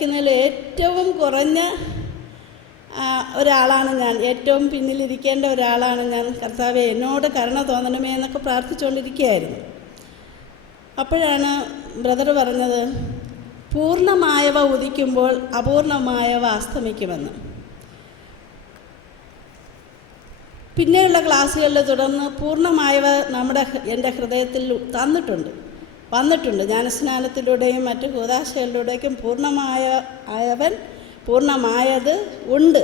പ്രാർത്ഥിക്കുന്നതിൽ ഏറ്റവും കുറഞ്ഞ ഒരാളാണ് ഞാൻ. ഏറ്റവും പിന്നിലിരിക്കേണ്ട ഒരാളാണ് ഞാൻ. കർത്താവേ, എന്നോട് കരുണ തോന്നണമേ എന്നൊക്കെ പ്രാർത്ഥിച്ചുകൊണ്ടിരിക്കുകയായിരുന്നു. അപ്പോഴാണ് ബ്രദർ പറഞ്ഞത്, പൂർണ്ണമായവ ഉദിക്കുമ്പോൾ അപൂർണമായവ അസ്തമിക്കുമെന്ന്. പിന്നെയുള്ള ക്ലാസ്സുകളിൽ തുടർന്ന് പൂർണ്ണമായവ എൻ്റെ ഹൃദയത്തിൽ വന്നിട്ടുണ്ട്. ജ്ഞാനസ്നാനത്തിലൂടെയും മറ്റ് കൂദാശകളിലൂടെയും പൂർണ്ണമായത് ഉണ്ട്.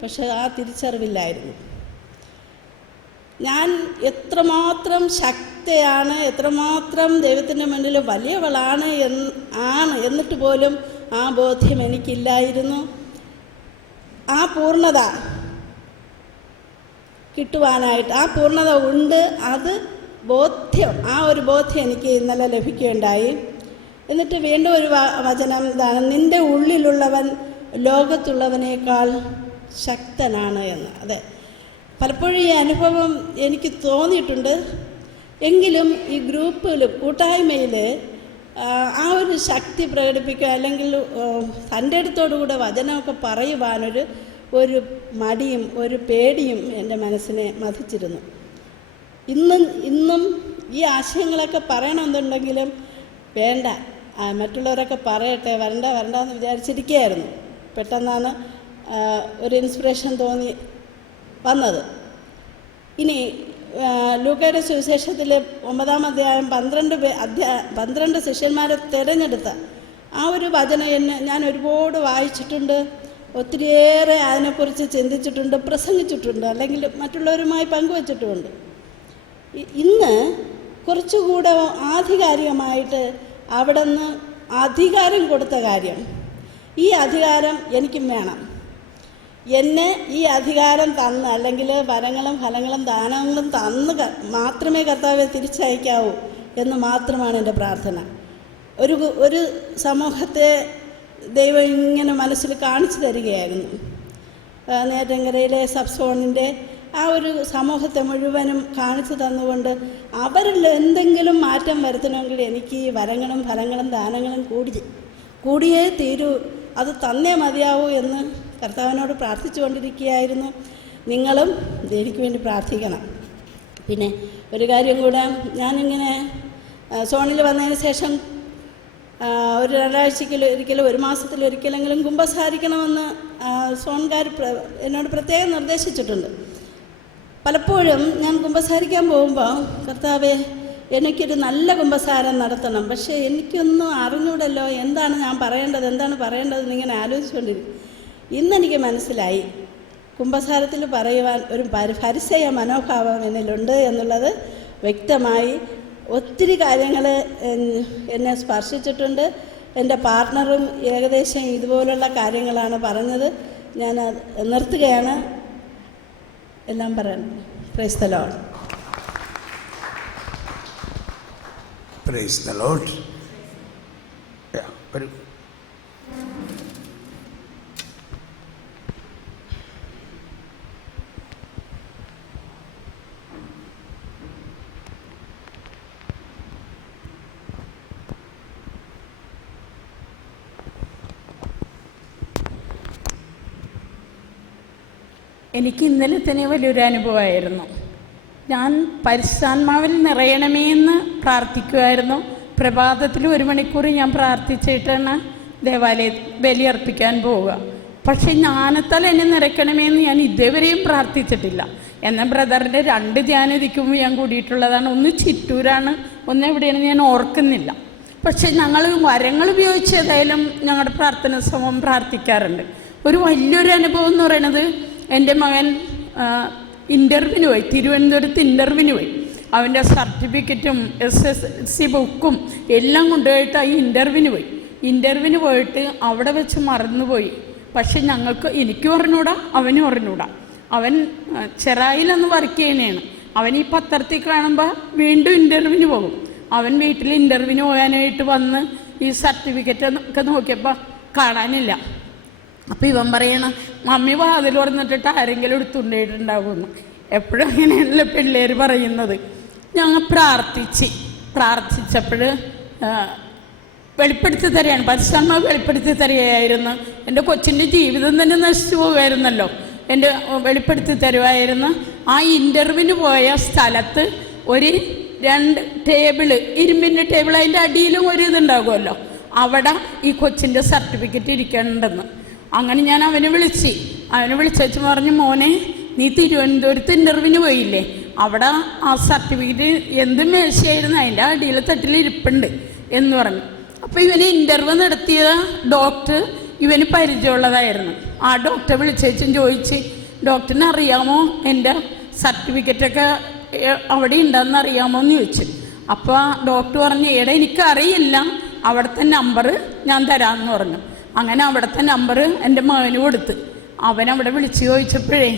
പക്ഷെ ആ തിരിച്ചറിവില്ലായിരുന്നു. ഞാൻ എത്രമാത്രം ശക്തയാണ്, എത്രമാത്രം ദൈവത്തിൻ്റെ മുന്നിൽ വലിയവളാണ് എന്നിട്ട് പോലും ആ ബോധ്യം എനിക്കില്ലായിരുന്നു. ആ പൂർണ്ണത കിട്ടുവാനായിട്ട്, ആ പൂർണ്ണത ഉണ്ട്, ആ ഒരു ബോധ്യം എനിക്ക് ഇന്നലെ ലഭിക്കുകയുണ്ടായി. എന്നിട്ട് വീണ്ടും ഒരു വചനം ഇതാണ്, നിൻ്റെ ഉള്ളിലുള്ളവൻ ലോകത്തുള്ളവനേക്കാൾ ശക്തനാണ് എന്ന്. അതെ, പലപ്പോഴും ഈ അനുഭവം എനിക്ക് തോന്നിയിട്ടുണ്ട്. എങ്കിലും ഈ ഗ്രൂപ്പിൽ, കൂട്ടായ്മയിൽ ആ ഒരു ശക്തി പ്രകടിപ്പിക്കുക, അല്ലെങ്കിൽ തൻ്റെ അടുത്തോടുകൂടെ വചനമൊക്കെ പറയുവാനൊരു മടിയും ഒരു പേടിയും എൻ്റെ മനസ്സിനെ മഥിച്ചിരുന്നു. ഇന്നും ഈ ആശയങ്ങളൊക്കെ പറയണമെന്നുണ്ടെങ്കിലും വേണ്ട, മറ്റുള്ളവരൊക്കെ പറയട്ടെ, വരണ്ടെന്ന് വിചാരിച്ചിരിക്കുകയായിരുന്നു. പെട്ടെന്നാണ് ഒരു ഇൻസ്പിറേഷൻ തോന്നി വന്നത്. ഇനി ലൂക്കയുടെ സുവിശേഷത്തിൽ 9-ാം അധ്യായം 12 ശിഷ്യന്മാരെ തിരഞ്ഞെടുത്ത ആ ഒരു വചനം ഞാൻ ഒരുപാട് വായിച്ചിട്ടുണ്ട്. ഒത്തിരിയേറെ അതിനെക്കുറിച്ച് ചിന്തിച്ചിട്ടുണ്ട്, പ്രസംഗിച്ചിട്ടുണ്ട്, അല്ലെങ്കിൽ മറ്റുള്ളവരുമായി പങ്കുവച്ചിട്ടുമുണ്ട്. ഇന്ന് കുറച്ചുകൂടെ ആധികാരികമായിട്ട് അവിടെ നിന്ന് അധികാരം കൊടുത്ത കാര്യം, ഈ അധികാരം എനിക്കും വേണം. എന്നെ ഈ അധികാരം തന്ന്, അല്ലെങ്കിൽ വരങ്ങളും ഫലങ്ങളും ദാനങ്ങളും തന്ന് മാത്രമേ കർത്താവെ തിരിച്ചയക്കാവൂ എന്ന് മാത്രമാണ് എൻ്റെ പ്രാർത്ഥന. ഒരു സമൂഹത്തെ ദൈവം ഇങ്ങനെ മനസ്സിൽ കാണിച്ചു തരികയായിരുന്നു. നേറ്റങ്കരയിലെ സബ്സോണിൻ്റെ ആ ഒരു സമൂഹത്തെ മുഴുവനും കാണിച്ചു തന്നുകൊണ്ട് അവരിൽ എന്തെങ്കിലും മാറ്റം വരുത്തണമെങ്കിൽ എനിക്ക് ഈ വരങ്ങളും ഫലങ്ങളും ദാനങ്ങളും കൂടിയേ തീരൂ, അത് തന്നേ മതിയാവൂ എന്ന് കർത്താവിനോട് പ്രാർത്ഥിച്ചു കൊണ്ടിരിക്കുകയായിരുന്നു. നിങ്ങളും എനിക്ക് വേണ്ടി പ്രാർത്ഥിക്കണം. പിന്നെ ഒരു കാര്യം കൂടെ, ഞാനിങ്ങനെ സോണിൽ വന്നതിന് ശേഷം ഒരു 2 ആഴ്ചയ്ക്കൊരിക്കലും 1 മാസത്തിലൊരിക്കലെങ്കിലും കുമ്പസാരിക്കണമെന്ന് സോൺകാർ എന്നോട് പ്രത്യേകം നിർദ്ദേശിച്ചിട്ടുണ്ട്. പലപ്പോഴും ഞാൻ കുമ്പസാരിക്കാൻ പോകുമ്പോൾ, കർത്താവേ എനിക്കൊരു നല്ല കുമ്പസാരം നടത്തണം, പക്ഷേ എനിക്കൊന്നും അറിഞ്ഞൂടല്ലോ, എന്താണ് ഞാൻ പറയേണ്ടതെന്ന് ഇങ്ങനെ ആലോചിച്ചുകൊണ്ടിരിക്കും. ഇന്നെനിക്ക് മനസ്സിലായി, കുമ്പസാരത്തിൽ പറയുവാൻ ഒരു ഫരിസേയ മനോഭാവം എന്നിലുണ്ട് എന്നുള്ളത് വ്യക്തമായി. ഒത്തിരി കാര്യങ്ങൾ എന്നെ സ്പർശിച്ചിട്ടുണ്ട്. എൻ്റെ പാർട്ട്ണറും ഏകദേശം ഇതുപോലുള്ള കാര്യങ്ങളാണ് പറഞ്ഞത്. ഞാൻ നിർത്തുകയാണ്. എല്ലാം പറയണം. Praise the Lord. Praise the Lord. എനിക്ക് ഇന്നലെ തന്നെ വലിയൊരു അനുഭവമായിരുന്നു. ഞാൻ പരിശുദ്ധാത്മാവിൽ നിറയണമേ എന്ന് പ്രാർത്ഥിക്കുമായിരുന്നു. പ്രഭാതത്തിൽ 1 മണിക്കൂർ ഞാൻ പ്രാർത്ഥിച്ചിട്ടാണ് ബലിയർപ്പിക്കാൻ പോവുക. പക്ഷെ ജ്ഞാനത്താൽ എന്നെ നിറയ്ക്കണമേ എന്ന് ഞാൻ ഇതുവരെയും പ്രാർത്ഥിച്ചിട്ടില്ല. എന്നാൽ ബ്രദറിൻ്റെ 2 ധ്യാനം ഇരിക്കുമ്പോൾ ഞാൻ കൂടിയിട്ടുള്ളതാണ്. ഒന്ന് ചിറ്റൂരാണ്, ഒന്ന് എവിടെയാണെന്ന് ഞാൻ ഓർക്കുന്നില്ല. പക്ഷെ ഞങ്ങൾ വരങ്ങൾ ഉപയോഗിച്ച് ഏതായാലും ഞങ്ങളുടെ പ്രാർത്ഥന സമയം പ്രാർത്ഥിക്കാറുണ്ട്. ഒരു വലിയൊരു അനുഭവം എന്ന് പറയുന്നത്, എൻ്റെ മകൻ ഇൻ്റർവ്യൂവിന് പോയി, തിരുവനന്തപുരത്ത് ഇൻ്റർവ്യൂവിന് പോയി. അവൻ്റെ സർട്ടിഫിക്കറ്റും SSLC ബുക്കും എല്ലാം കൊണ്ടുപോയിട്ട് ആ ഇൻ്റർവ്യൂവിന് പോയിട്ട് അവിടെ വെച്ച് മറന്നുപോയി. പക്ഷെ എനിക്കും അറിഞ്ഞൂടാ, അവനും അറിഞ്ഞൂടാ. അവൻ ചെറായിലൊന്ന് വർക്ക് ചെയ്യണേണ്. അവൻ ഈ പത്രത്തിൽ കാണുമ്പോൾ വീണ്ടും ഇൻ്റർവ്യൂവിന് പോകും. അവൻ വീട്ടിൽ ഇൻ്റർവ്യൂവിന് പോകാനായിട്ട് വന്ന് ഈ സർട്ടിഫിക്കറ്റ് ഒക്കെ നോക്കിയപ്പോൾ കാണാനില്ല. അപ്പോൾ ഇവൻ പറയണം, മമ്മി വാതിൽ തുറന്നിട്ടിട്ട് ആരെങ്കിലും എടുത്തുകൊണ്ടിട്ടുണ്ടാകുമെന്ന്. എപ്പോഴും അങ്ങനെയല്ല പിള്ളേർ പറയുന്നത്. ഞങ്ങൾ പ്രാർത്ഥിച്ചപ്പോൾ വെളിപ്പെടുത്തി തരികയാണ്, പരിശുദ്ധാത്മാവ് വെളിപ്പെടുത്തി തരികയായിരുന്നു. എൻ്റെ കൊച്ചിൻ്റെ ജീവിതം തന്നെ നശിച്ചു പോകുമായിരുന്നല്ലോ. എൻ്റെ വെളിപ്പെടുത്തി തരുമായിരുന്നു. ആ ഇൻ്റർവ്യൂവിന് പോയ സ്ഥലത്ത് ഒരു 2 ടേബിള്, ഇരുമ്പിൻ്റെ ടേബിൾ, അതിൻ്റെ അടിയിലും ഒരു ഇതുണ്ടാകുമല്ലോ, അവിടെ ഈ കൊച്ചിൻ്റെ സർട്ടിഫിക്കറ്റ് ഇരിക്കണമെന്ന്. അങ്ങനെ ഞാൻ അവനെ വിളിച്ചു പറഞ്ഞു, മോനെ നീ തിരുവനന്തപുരത്ത് ഇൻ്റർവ്യൂവിന് പോയില്ലേ, അവിടെ ആ സർട്ടിഫിക്കറ്റ് എന്ത് മേശയായിരുന്നു അതിൻ്റെ അടിയിലെ തട്ടിൽ ഇരിപ്പുണ്ട് എന്ന് പറഞ്ഞു. അപ്പോൾ ഇവന് ഇൻ്റർവ്യൂ നടത്തിയ ഡോക്ടർ ഇവന് പരിചയമുള്ളതായിരുന്നു. ആ ഡോക്ടറെ വിളിച്ചും ചോദിച്ച്, ഡോക്ടറിന് അറിയാമോ എൻ്റെ സർട്ടിഫിക്കറ്റൊക്കെ അവിടെ ഉണ്ടെന്ന് അറിയാമോ എന്ന് ചോദിച്ചു. അപ്പോൾ ഡോക്ടർ പറഞ്ഞു, എനിക്കറിയില്ല, അവിടുത്തെ നമ്പർ ഞാൻ തരാമെന്ന് പറഞ്ഞു. അങ്ങനെ അവിടുത്തെ നമ്പർ എൻ്റെ മകന് കൊടുത്ത് അവനവിടെ വിളിച്ച് ചോദിച്ചപ്പോഴേ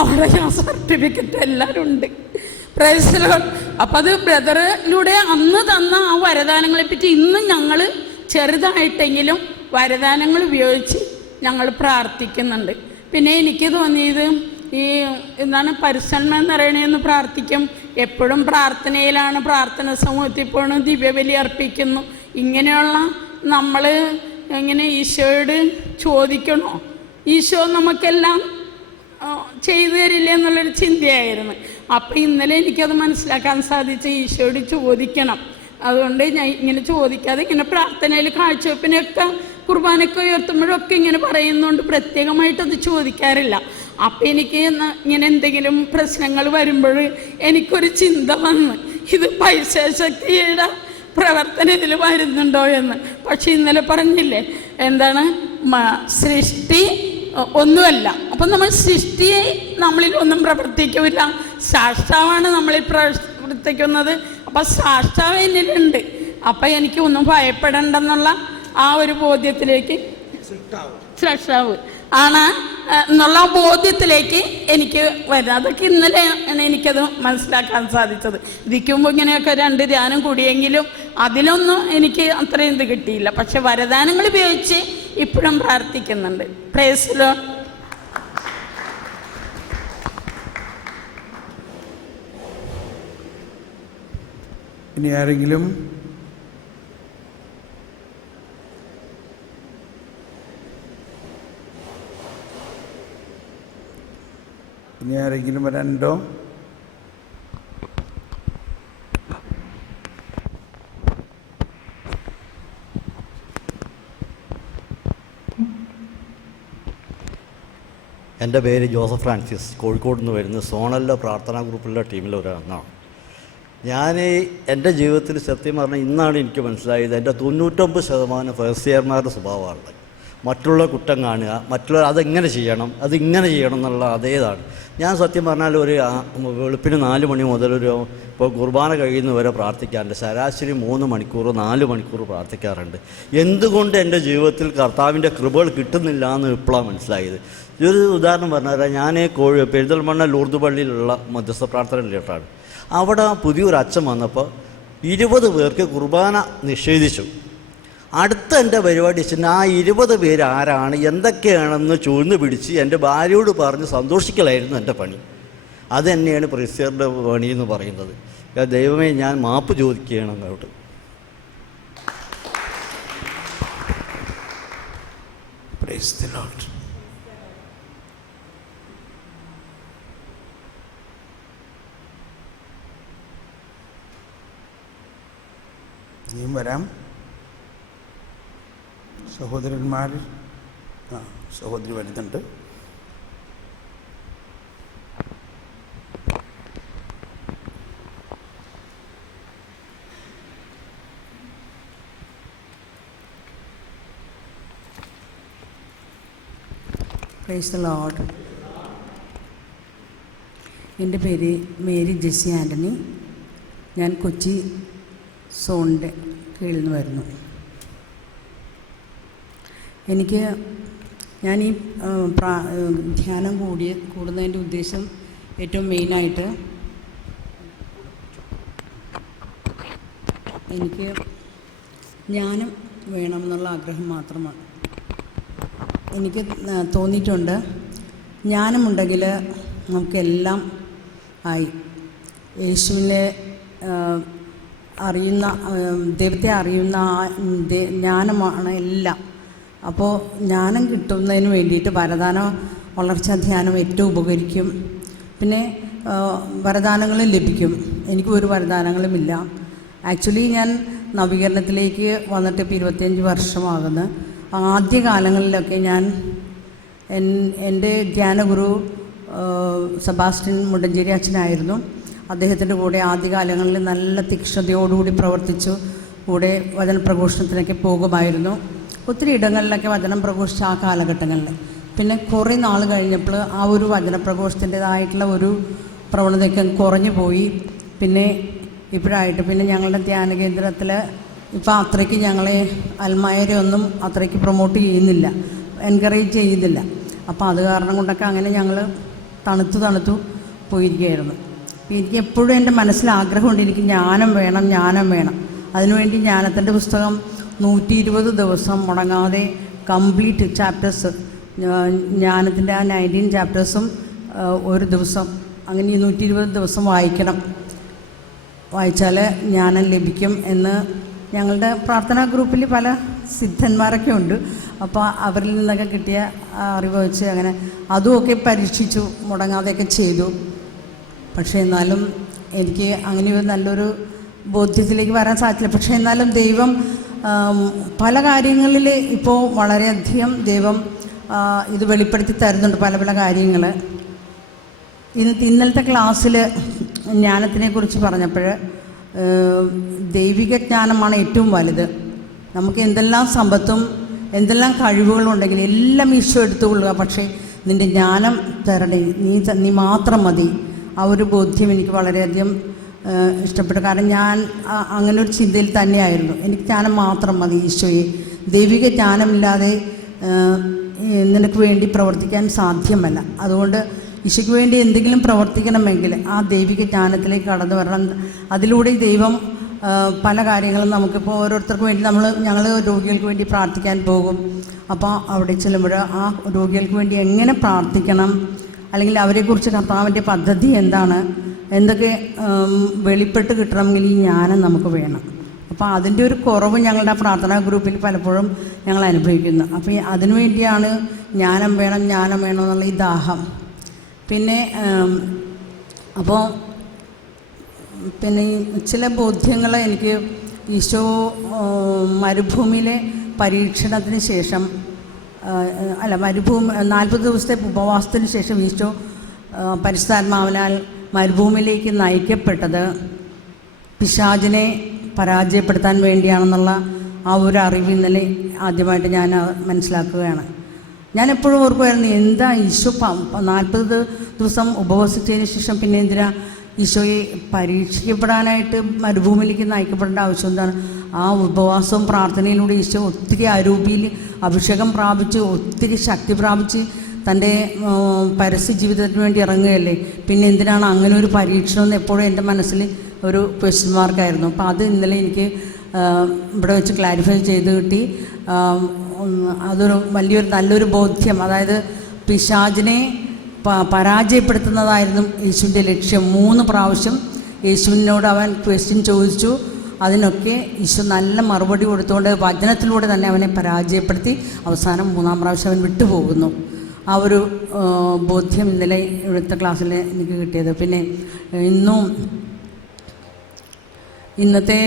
അവിടെ ഞാൻ സർട്ടിഫിക്കറ്റ് എല്ലാവരും ഉണ്ട്. Praise Lord. അപ്പം അത് ബ്രദറിലൂടെ അന്ന് തന്ന ആ വരദാനങ്ങളെപ്പറ്റി ഇന്നും ഞങ്ങൾ ചെറുതായിട്ടെങ്കിലും വരദാനങ്ങൾ ഉപയോഗിച്ച് ഞങ്ങൾ പ്രാർത്ഥിക്കുന്നുണ്ട്. പിന്നെ എനിക്ക് തോന്നിയത് ഈ എന്താണ് പരിശുദ്ധാത്മാവ് നിറയണേന്ന് പ്രാർത്ഥിക്കും. എപ്പോഴും പ്രാർത്ഥനയിലാണ്, പ്രാർത്ഥന സമൂഹത്തിൽ പോകണം, ദിവ്യബലി അർപ്പിക്കുന്നു. ഇങ്ങനെയുള്ള നമ്മൾ ഇങ്ങനെ ഈശോയോട് ചോദിക്കണോ, ഈശോ നമുക്കെല്ലാം ചെയ്തു തരില്ല എന്നുള്ളൊരു ചിന്തയായിരുന്നു. അപ്പം ഇന്നലെ എനിക്കത് മനസ്സിലാക്കാൻ സാധിച്ചു, ഈശോയോട് ചോദിക്കണം. അതുകൊണ്ട് ഞാൻ ഇങ്ങനെ ചോദിക്കാതെ ഇങ്ങനെ പ്രാർത്ഥനയിൽ കാഴ്ചവെപ്പിനൊക്കെ കുർബാനയൊക്കെ ഉയർത്തുമ്പോഴൊക്കെ ഇങ്ങനെ പറയുന്നുണ്ട്, പ്രത്യേകമായിട്ടത് ചോദിക്കാറില്ല. അപ്പം എനിക്ക് ഇങ്ങനെ എന്തെങ്കിലും പ്രശ്നങ്ങൾ വരുമ്പോൾ എനിക്കൊരു ചിന്ത വന്ന്, ഇത് പൈശാചക്തിയുടെ പ്രവർത്തനം ഇതിൽ വരുന്നുണ്ടോ എന്ന്. പക്ഷെ ഇന്നലെ പറഞ്ഞില്ലേ, എന്താണ് സൃഷ്ടി ഒന്നുമല്ല. അപ്പം നമ്മൾ സൃഷ്ടിയെ നമ്മളിൽ ഒന്നും പ്രവർത്തിക്കില്ല, സാഷ്ടാവാണ് നമ്മളിൽ പ്രവർത്തിക്കുന്നത്. അപ്പം സാഷ്ടാവ് എന്നിലുണ്ട്. അപ്പം എനിക്ക് ഒന്നും ഭയപ്പെടണ്ടെന്നുള്ള ആ ഒരു ബോധ്യത്തിലേക്ക്, സാഷ്ടാവ് ആണ് എന്നുള്ള ബോധ്യത്തിലേക്ക് എനിക്ക് വരുന്നത്. അതൊക്കെ ഇന്നലെയാണ് എനിക്കത് മനസ്സിലാക്കാൻ സാധിച്ചത്. ഇരിക്കുമ്പോൾ ഇങ്ങനെയൊക്കെ 2 ധ്യാനം കൂടിയെങ്കിലും അതിലൊന്നും എനിക്ക് അത്രയും ഇത് കിട്ടിയില്ല. പക്ഷെ വരദാനങ്ങൾ ഉപയോഗിച്ച് ഇപ്പോഴും പ്രാർത്ഥിക്കുന്നുണ്ട്. Praise Lord. ഇനി ആരെങ്കിലും? ഇനി ആരെങ്കിലും വരാനുണ്ടോ? എൻ്റെ പേര് ജോസഫ് ഫ്രാൻസിസ്, കോഴിക്കോട് നിന്ന് വരുന്ന സോണലിലെ പ്രാർത്ഥനാ ഗ്രൂപ്പിലെ ടീമിലെ ഒരാളാണ്. ഞാൻ എൻ്റെ ജീവിതത്തിൽ സത്യം പറഞ്ഞാൽ ഇന്നാണ് എനിക്ക് മനസ്സിലായത്, എൻ്റെ 99% ഫേസ്യർമാരുടെ സ്വഭാവമാണ്. മറ്റുള്ള കുറ്റം കാണുക, മറ്റുള്ള അതെങ്ങനെ ചെയ്യണം, അതിങ്ങനെ ചെയ്യണം എന്നുള്ള അതേതാണ്. ഞാൻ സത്യം പറഞ്ഞാൽ ഒരു വെളുപ്പിന് 4 മണി മുതൽ ഇപ്പോൾ കുർബാന കഴിയുന്നവരെ പ്രാർത്ഥിക്കാറുണ്ട്. ശരാശരി 3 മണിക്കൂർ 4 മണിക്കൂർ പ്രാർത്ഥിക്കാറുണ്ട്. എന്തുകൊണ്ട് എൻ്റെ ജീവിതത്തിൽ കർത്താവിൻ്റെ കൃപകൾ കിട്ടുന്നില്ല എന്ന് ഇപ്പോഴാണ് മനസ്സിലായത്. ഇതൊരു ഉദാഹരണം പറഞ്ഞാൽ, ഞാൻ പെരിന്തൽമണ്ണ ലൂർദ് പള്ളിയിലുള്ള മധ്യസ്ഥ പ്രാർത്ഥന ലീഡറാണ്. അവിടെ പുതിയൊരു അച്ഛൻ വന്നപ്പോൾ 20 പേർക്ക് കുർബാന നിഷേധിച്ചു. അടുത്ത എൻ്റെ പരിപാടി വെച്ചാൽ ആ 20 പേര് ആരാണ്, എന്തൊക്കെയാണെന്ന് ചൂഴ്ന്ന് പിടിച്ച് എൻ്റെ ഭാര്യയോട് പറഞ്ഞ് സന്തോഷിക്കലായിരുന്നു എൻ്റെ പണി. അതുതന്നെയാണ് പ്രിസ്യറുടെ പണി എന്ന് പറയുന്നത്. ദൈവമേ, ഞാൻ മാപ്പ് ചോദിക്കുകയാണ് അങ്ങോട്ട്. Praise the Lord. ഇനിയും വരാം സഹോദരന്മാർ. സഹോദരി വരുന്നുണ്ട്. Praise the Lord. എൻ്റെ പേര് മേരി ജെസ്സി ആൻ്റണി. ഞാൻ കൊച്ചി സോണിൻ്റെ കീഴിൽ നിന്ന് വരുന്നു. ഞാൻ ഈ ധ്യാനം കൂടുന്നതിൻ്റെ ഉദ്ദേശം ഏറ്റവും മെയിനായിട്ട് എനിക്ക് ജ്ഞാനം വേണമെന്നുള്ള ആഗ്രഹം മാത്രമാണ്. എനിക്ക് തോന്നിയിട്ടുണ്ട്, ജ്ഞാനമുണ്ടെങ്കിൽ നമുക്കെല്ലാം ആയി. യേശുവിനെ ദൈവത്തെ അറിയുന്ന ജ്ഞാനമാണ് എല്ലാം. അപ്പോൾ ജ്ഞാനം കിട്ടുന്നതിന് വേണ്ടിയിട്ട് വരദാന വളർച്ചാ ധ്യാനം ഏറ്റവും ഉപകരിക്കും. പിന്നെ വരദാനങ്ങളും ലഭിക്കും. എനിക്ക് ഒരു വരദാനങ്ങളുമില്ല. ആക്ച്വലി ഞാൻ നവീകരണത്തിലേക്ക് വന്നിട്ട് ഇപ്പോൾ 25 വർഷമാകുന്നു. ആദ്യകാലങ്ങളിലൊക്കെ ഞാൻ എൻ്റെ ധ്യാനഗുരു സെബാസ്റ്റ്യൻ മുണ്ടഞ്ചേരി അച്ഛനായിരുന്നു. അദ്ദേഹത്തിൻ്റെ കൂടെ ആദ്യകാലങ്ങളിൽ നല്ല തീക്ഷ്ണതയോടുകൂടി പ്രവർത്തിച്ചു. കൂടെ വചനപ്രഘോഷണത്തിനൊക്കെ പോകുമായിരുന്നു. ഒത്തിരി ഇടങ്ങളിലൊക്കെ വചനം പ്രഘോഷിച്ച ആ കാലഘട്ടങ്ങളിൽ. പിന്നെ കുറേ നാൾ കഴിഞ്ഞപ്പോൾ ആ ഒരു വചനപ്രഘോഷത്തിൻ്റേതായിട്ടുള്ള ഒരു പ്രവണതയൊക്കെ കുറഞ്ഞു പോയി. പിന്നെ ഇപ്പോഴായിട്ട് പിന്നെ ഞങ്ങളുടെ ധ്യാന കേന്ദ്രത്തിൽ ഇപ്പോൾ അത്രയ്ക്ക് ഞങ്ങളെ അൽമായരെ ഒന്നും അത്രയ്ക്ക് പ്രൊമോട്ട് ചെയ്യുന്നില്ല, എൻകറേജ് ചെയ്യുന്നില്ല. അപ്പോൾ അത് കാരണം കൊണ്ടൊക്കെ അങ്ങനെ ഞങ്ങൾ തണുത്തു പോയിരിക്കുകയായിരുന്നു. എനിക്ക് എപ്പോഴും എൻ്റെ മനസ്സിൽ ആഗ്രഹമുണ്ട്, എനിക്ക് ജ്ഞാനം വേണം. അതിനുവേണ്ടി ജ്ഞാനത്തിൻ്റെ പുസ്തകം 120 ദിവസം മുടങ്ങാതെ കംപ്ലീറ്റ് ചാപ്റ്റേഴ്സ്, ജ്ഞാനത്തിൻ്റെ ആ 19 ചാപ്റ്റേഴ്സും ഒരു ദിവസം അങ്ങനെ 120 ദിവസം വായിച്ചാൽ ജ്ഞാനം ലഭിക്കും എന്ന് ഞങ്ങളുടെ പ്രാർത്ഥനാ ഗ്രൂപ്പിൽ പല സിദ്ധന്മാരൊക്കെ ഉണ്ട്. അപ്പോൾ അവരിൽ നിന്നൊക്കെ കിട്ടിയ അറിവ് വെച്ച് അങ്ങനെ അതുമൊക്കെ പരീക്ഷിച്ചു, മുടങ്ങാതെയൊക്കെ ചെയ്തു. പക്ഷേ എന്നാലും എനിക്ക് അങ്ങനെ ഒരു നല്ലൊരു ബോധ്യത്തിലേക്ക് വരാൻ സാധിച്ചില്ല. പക്ഷേ എന്നാലും ദൈവം പല കാര്യങ്ങളിൽ ഇപ്പോൾ വളരെയധികം ദൈവം ഇത് വെളിപ്പെടുത്തി തരുന്നുണ്ട്, പല കാര്യങ്ങൾ. ഇന്നലത്തെ ക്ലാസ്സിൽ ജ്ഞാനത്തിനെക്കുറിച്ച് പറഞ്ഞപ്പോൾ ദൈവിക ജ്ഞാനമാണ് ഏറ്റവും വലുത്. നമുക്ക് എന്തെല്ലാം സമ്പത്തും എന്തെല്ലാം കഴിവുകളുണ്ടെങ്കിലും എല്ലാം ഈശോ എടുത്തുകൊള്ളുക, പക്ഷേ നിൻ്റെ ജ്ഞാനം തരണേ, നീ മാത്രം മതി. ആ ഒരു ബോധ്യം എനിക്ക് വളരെയധികം ഇഷ്ടപ്പെട്ടു. കാരണം ഞാൻ അങ്ങനെ ഒരു ചിന്തയിൽ തന്നെയായിരുന്നു. എനിക്ക് ജ്ഞാനം മാത്രം മതി ഈശോയെ, ദൈവിക ജ്ഞാനമില്ലാതെ നിനക്ക് വേണ്ടി പ്രവർത്തിക്കാൻ സാധ്യമല്ല. അതുകൊണ്ട് ഈശോയ്ക്ക് വേണ്ടി എന്തെങ്കിലും പ്രവർത്തിക്കണമെങ്കിൽ ആ ദൈവിക ജ്ഞാനത്തിലേക്ക് കടന്നു വരണം. അതിലൂടെ ദൈവം പല കാര്യങ്ങളും നമുക്കിപ്പോൾ ഓരോരുത്തർക്കും വേണ്ടി ഞങ്ങൾ രോഗികൾക്ക് വേണ്ടി പ്രാർത്ഥിക്കാൻ പോകും. അപ്പോൾ അവിടെ ചെല്ലുമ്പോൾ ആ രോഗികൾക്ക് വേണ്ടി എങ്ങനെ പ്രാർത്ഥിക്കണം, അല്ലെങ്കിൽ അവരെക്കുറിച്ച് കർത്താവിൻ്റെ പദ്ധതി എന്താണ്, എന്തൊക്കെ വെളിപ്പെട്ട് കിട്ടണമെങ്കിൽ ഈ ജ്ഞാനം നമുക്ക് വേണം. അപ്പോൾ അതിൻ്റെ ഒരു കുറവ് ഞങ്ങളുടെ പ്രാർത്ഥനാ ഗ്രൂപ്പിൽ പലപ്പോഴും ഞങ്ങൾ അനുഭവിക്കുന്നു. അപ്പോൾ അതിനുവേണ്ടിയാണ് ജ്ഞാനം വേണം എന്നുള്ള ഈ ദാഹം. പിന്നെ ഈ ചില ബോധ്യങ്ങൾ എനിക്ക് ഈശോ മരുഭൂമിയിലെ പരീക്ഷണത്തിന് ശേഷം 40 ദിവസത്തെ ഉപവാസത്തിന് ശേഷം ഈശോ പരിശുദ്ധാത്മാവിനാൽ മരുഭൂമിയിലേക്ക് നയിക്കപ്പെട്ടത് പിശാചിനെ പരാജയപ്പെടുത്താൻ വേണ്ടിയാണെന്നുള്ള ആ ഒരു അറിവ് ഇന്നലെ ആദ്യമായിട്ട് ഞാൻ മനസ്സിലാക്കുകയാണ്. ഞാനെപ്പോഴും ഓർക്കുമായിരുന്നു, എന്താ ഈശോ 40 ദിവസം ഉപവസിച്ചതിന് ശേഷം പിന്നെ എന്തിനാ ഈശോയെ പരീക്ഷിക്കപ്പെടാനായിട്ട് മരുഭൂമിയിലേക്ക് നയിക്കപ്പെടേണ്ട ആവശ്യം എന്താണ്? ആ ഉപവാസവും പ്രാർത്ഥനയിലൂടെ ഈശോ ഒത്തിരി അരൂപിയിൽ അഭിഷേകം പ്രാപിച്ച് ഒത്തിരി ശക്തി പ്രാപിച്ച് തൻ്റെ പരസ്യ ജീവിതത്തിന് വേണ്ടി ഇറങ്ങുകയല്ലേ. പിന്നെ എന്തിനാണ് അങ്ങനെ ഒരു പരീക്ഷണം എന്ന് എപ്പോഴും എൻ്റെ മനസ്സിൽ ഒരു ക്വസ്റ്റ്യൻ മാർക്കായിരുന്നു. അപ്പോൾ അത് ഇന്നലെ എനിക്ക് ഇവിടെ വെച്ച് ക്ലാരിഫൈ ചെയ്ത് കിട്ടി. അതൊരു നല്ലൊരു ബോധ്യം. അതായത് പിശാചിനെ പരാജയപ്പെടുത്തുന്നതായിരുന്നു യേശുവിൻ്റെ ലക്ഷ്യം. 3 പ്രാവശ്യം യേശുവിനോട് അവൻ ക്വസ്റ്റ്യൻ ചോദിച്ചു. അതിനൊക്കെ ഈശോ നല്ല മറുപടി കൊടുത്തുകൊണ്ട് വചനത്തിലൂടെ തന്നെ അവനെ പരാജയപ്പെടുത്തി അവസാനം 3-ാം പ്രാവശ്യം അവൻ വിട്ടുപോകുന്നു. ആ ഒരു ബോധ്യം ഇന്നലെ ഇവിടുത്തെ ക്ലാസ്സിൽ എനിക്ക് കിട്ടിയത്. പിന്നെ ഇന്നത്തെ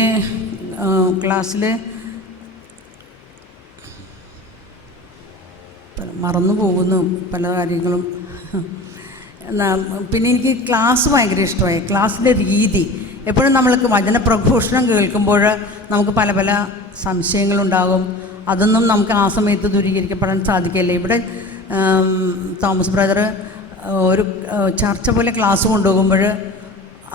ക്ലാസ്സിൽ മറന്നു പോകുന്നു പല കാര്യങ്ങളും. പിന്നെ എനിക്ക് ക്ലാസ് ഭയങ്കര ഇഷ്ടമായി. ക്ലാസ്സിൻ്റെ രീതി എപ്പോഴും നമ്മൾക്ക് വചനപ്രഘോഷണം കേൾക്കുമ്പോൾ നമുക്ക് പല സംശയങ്ങളുണ്ടാകും. അതൊന്നും നമുക്ക് ആ സമയത്ത് ദൂരീകരിക്കപ്പെടാൻ സാധിക്കില്ല. ഇവിടെ തോമസ് ബ്രദർ ഒരു ചർച്ച പോലെ ക്ലാസ് കൊണ്ടുപോകുമ്പോൾ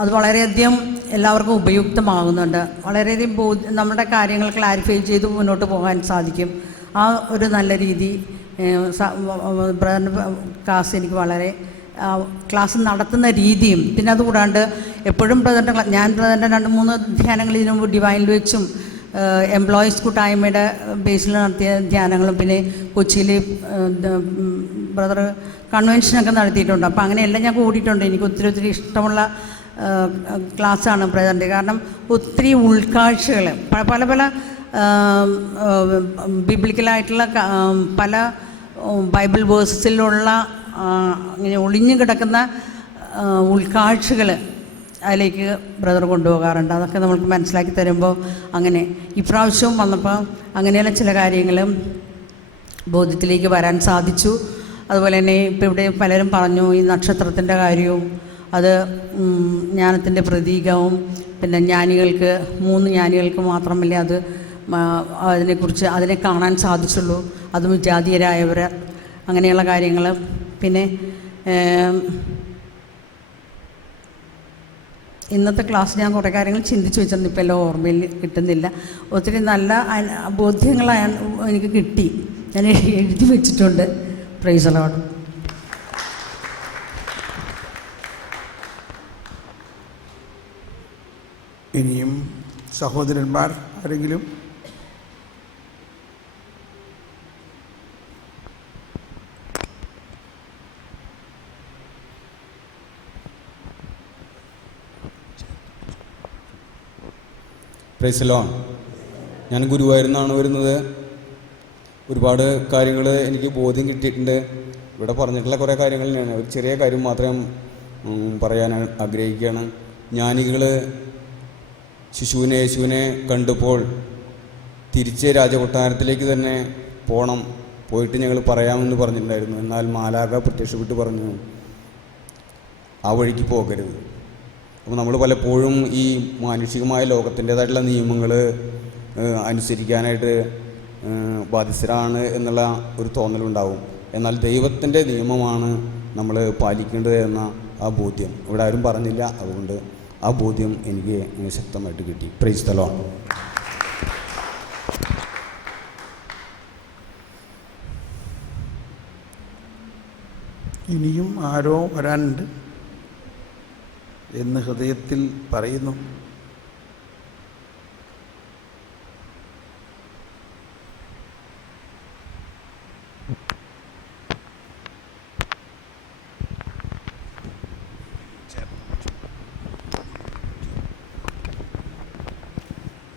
അത് വളരെയധികം എല്ലാവർക്കും ഉപയുക്തമാകുന്നുണ്ട്. വളരെയധികം നമ്മുടെ കാര്യങ്ങൾ ക്ലാരിഫൈ ചെയ്ത് മുന്നോട്ട് പോകാൻ സാധിക്കും. ആ ഒരു നല്ല രീതി ബ്രദറിൻ്റെ ക്ലാസ് എനിക്ക് വളരെ ക്ലാസ് നടത്തുന്ന രീതിയും, പിന്നെ അതുകൂടാണ്ട് എപ്പോഴും ഞാൻ ബ്രദറിൻ്റെ 2-3 ധ്യാനങ്ങൾ ഇതിനു മുമ്പ് ഡിവൈനിൽ വെച്ചും എംപ്ലോയീസ് കൂട്ടായ്മയുടെ ബേസിൽ നടത്തിയ ധ്യാനങ്ങളും പിന്നെ കൊച്ചിയിൽ ബ്രദർ കൺവെൻഷനൊക്കെ നടത്തിയിട്ടുണ്ട്. അപ്പോൾ അങ്ങനെയെല്ലാം ഞാൻ കൂടിയിട്ടുണ്ട്. എനിക്ക് ഒത്തിരി ഇഷ്ടമുള്ള ക്ലാസ്സാണ് പ്രചാരണ. കാരണം ഒത്തിരി ഉൾക്കാഴ്ചകൾ പല പല ബിബ്ലിക്കലായിട്ടുള്ള പല ബൈബിൾ വേഴ്സിലുള്ള ഇങ്ങനെ ഒളിഞ്ഞു കിടക്കുന്ന ഉൾക്കാഴ്ചകൾ അതിലേക്ക് ബ്രദർ കൊണ്ടുപോകാറുണ്ട്. അതൊക്കെ നമ്മൾക്ക് മനസ്സിലാക്കി തരുമ്പോൾ അങ്ങനെ ഇപ്രാവശ്യവും വന്നപ്പോൾ അങ്ങനെയുള്ള ചില കാര്യങ്ങളും ബോധ്യത്തിലേക്ക് വരാൻ സാധിച്ചു. അതുപോലെ തന്നെ ഇപ്പോൾ ഇവിടെ പലരും പറഞ്ഞു ഈ നക്ഷത്രത്തിൻ്റെ കാര്യവും അത് ജ്ഞാനത്തിൻ്റെ പ്രതീകവും പിന്നെ ജ്ഞാനികൾക്ക് 3 ജ്ഞാനികൾക്ക് മാത്രമല്ല അത് അതിനെക്കുറിച്ച് അതിനെ കാണാൻ സാധിച്ചുള്ളൂ, അതും വിജാതീയരായവർ, അങ്ങനെയുള്ള കാര്യങ്ങൾ. പിന്നെ ഇന്നത്തെ ക്ലാസ് ഞാൻ കുറേ കാര്യങ്ങൾ ചിന്തിച്ച് വെച്ചിട്ടുണ്ട്, ഇപ്പോൾ എല്ലാം ഓർമ്മയിൽ കിട്ടുന്നില്ല. ഒത്തിരി നല്ല ബോധ്യങ്ങളാണ് എനിക്ക് കിട്ടി, ഞാൻ എഴുതി വെച്ചിട്ടുണ്ട്. Praise the Lord. ഇനിയും സഹോദരന്മാർ ആരെങ്കിലും? Praise the Lord. ഞാൻ ഗുരുവായൂരിൽ നിന്നാണ് വരുന്നത്. ഒരുപാട് കാര്യങ്ങൾ എനിക്ക് ബോധ്യം കിട്ടിയിട്ടുണ്ട്. ഇവിടെ പറഞ്ഞിട്ടുള്ള കുറേ കാര്യങ്ങൾ ഞാൻ ഒരു ചെറിയ കാര്യം മാത്രം പറയാൻ ആഗ്രഹിക്കുകയാണ്. ജ്ഞാനികൾ യേശുവിനെ കണ്ടപ്പോൾ തിരിച്ച് രാജകൊട്ടാരത്തിലേക്ക് തന്നെ പോയിട്ട് ഞങ്ങൾ പറയാമെന്ന് പറഞ്ഞിട്ടുണ്ടായിരുന്നു. എന്നാൽ മാലാഖ പ്രത്യക്ഷപ്പെട്ട് പറഞ്ഞു ആ വഴിക്ക് പോകരുത്. അപ്പോൾ നമ്മൾ പലപ്പോഴും ഈ മാനുഷികമായ ലോകത്തിൻ്റേതായിട്ടുള്ള നിയമങ്ങൾ അനുസരിക്കാനായിട്ട് ബാധ്യസ്ഥരാണ് എന്നുള്ള ഒരു തോന്നലുണ്ടാവും. എന്നാൽ ദൈവത്തിൻ്റെ നിയമമാണ് നമ്മൾ പാലിക്കേണ്ടത് എന്ന ആ ബോധ്യം ഇവിടെ ആരും പറഞ്ഞില്ല. അതുകൊണ്ട് ആ ബോധ്യം എനിക്ക് ശക്തമായിട്ട് കിട്ടി. Praise the Lord. ഇനിയും ആരോ വരാനുണ്ട് എന്ന് ഹൃദയത്തിൽ പറയുന്നു.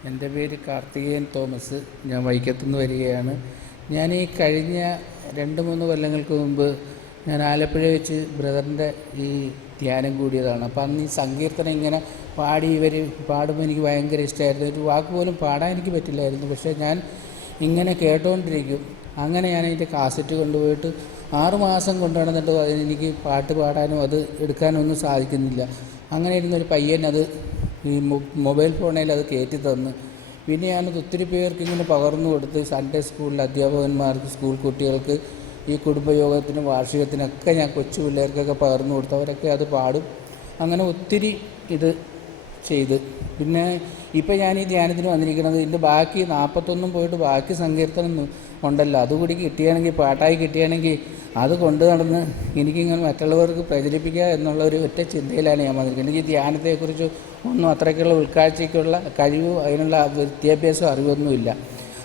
എൻ്റെ പേര് കാർത്തികേയൻ തോമസ്. ഞാൻ വൈക്കത്തുനിന്ന് വരികയാണ്. ഞാൻ ഈ കഴിഞ്ഞ 2-3 കൊല്ലങ്ങൾക്ക് മുമ്പ് ഞാൻ ആലപ്പുഴ വെച്ച് ബ്രദറിൻ്റെ ഈ ധ്യാനം കൂടിയതാണ്. അപ്പോൾ അന്ന് ഈ സങ്കീർത്തനം ഇങ്ങനെ ഇവർ പാടുമ്പോൾ എനിക്ക് ഭയങ്കര ഇഷ്ടമായിരുന്നു. ഒരു വാക്ക് പോലും പാടാൻ എനിക്ക് പറ്റില്ലായിരുന്നു. പക്ഷേ ഞാൻ ഇങ്ങനെ കേട്ടുകൊണ്ടിരിക്കും. അങ്ങനെ ഞാൻ അതിൻ്റെ കാസറ്റ് കൊണ്ടുപോയിട്ട് 6 മാസം കൊണ്ടുവന്നിട്ട് എനിക്ക് പാട്ട് പാടാനും അത് എടുക്കാനും ഒന്നും സാധിക്കുന്നില്ല. അങ്ങനെ ഇരുന്നൊരു പയ്യൻ അത് ഈ മൊബൈൽ ഫോണിൽ അത് കയറ്റി തന്നു. പിന്നെ ഞാനത് ഒത്തിരി പേർക്ക് ഇങ്ങനെ പകർന്നു കൊടുത്ത് സൺഡേ സ്കൂളിലെ അധ്യാപകന്മാർക്ക്, സ്കൂൾ കുട്ടികൾക്ക്, ഈ കുടുംബയോഗത്തിനും വാർഷികത്തിനൊക്കെ ഞാൻ കൊച്ചു പിള്ളേർക്കൊക്കെ പകർന്നു കൊടുത്തു. അവരൊക്കെ അത് പാടും. അങ്ങനെ ഒത്തിരി ഇത് ചെയ്ത് പിന്നെ ഇപ്പം ഞാൻ ഈ ധ്യാനത്തിന് വന്നിരിക്കുന്നത് ഇതിൻ്റെ ബാക്കി 41 പോയിട്ട് ബാക്കി സങ്കീർത്തനം ഉണ്ടല്ലോ, അതുകൂടി കിട്ടിയാണെങ്കിൽ, പാട്ടായി കിട്ടിയാണെങ്കിൽ അത് കൊണ്ടു നടന്ന് എനിക്കിങ്ങനെ മറ്റുള്ളവർക്ക് പ്രചരിപ്പിക്കുക എന്നുള്ള ഒരു ഒറ്റ ചിന്തയിലാണ് ഞാൻ വന്നിരിക്കുന്നത്. എനിക്ക് ധ്യാനത്തെക്കുറിച്ച് ഒന്നും അത്രയ്ക്കുള്ള ഉൾക്കാഴ്ചയ്ക്കുള്ള കഴിവ്, അതിനുള്ള വിദ്യാഭ്യാസം, അറിവൊന്നുമില്ല.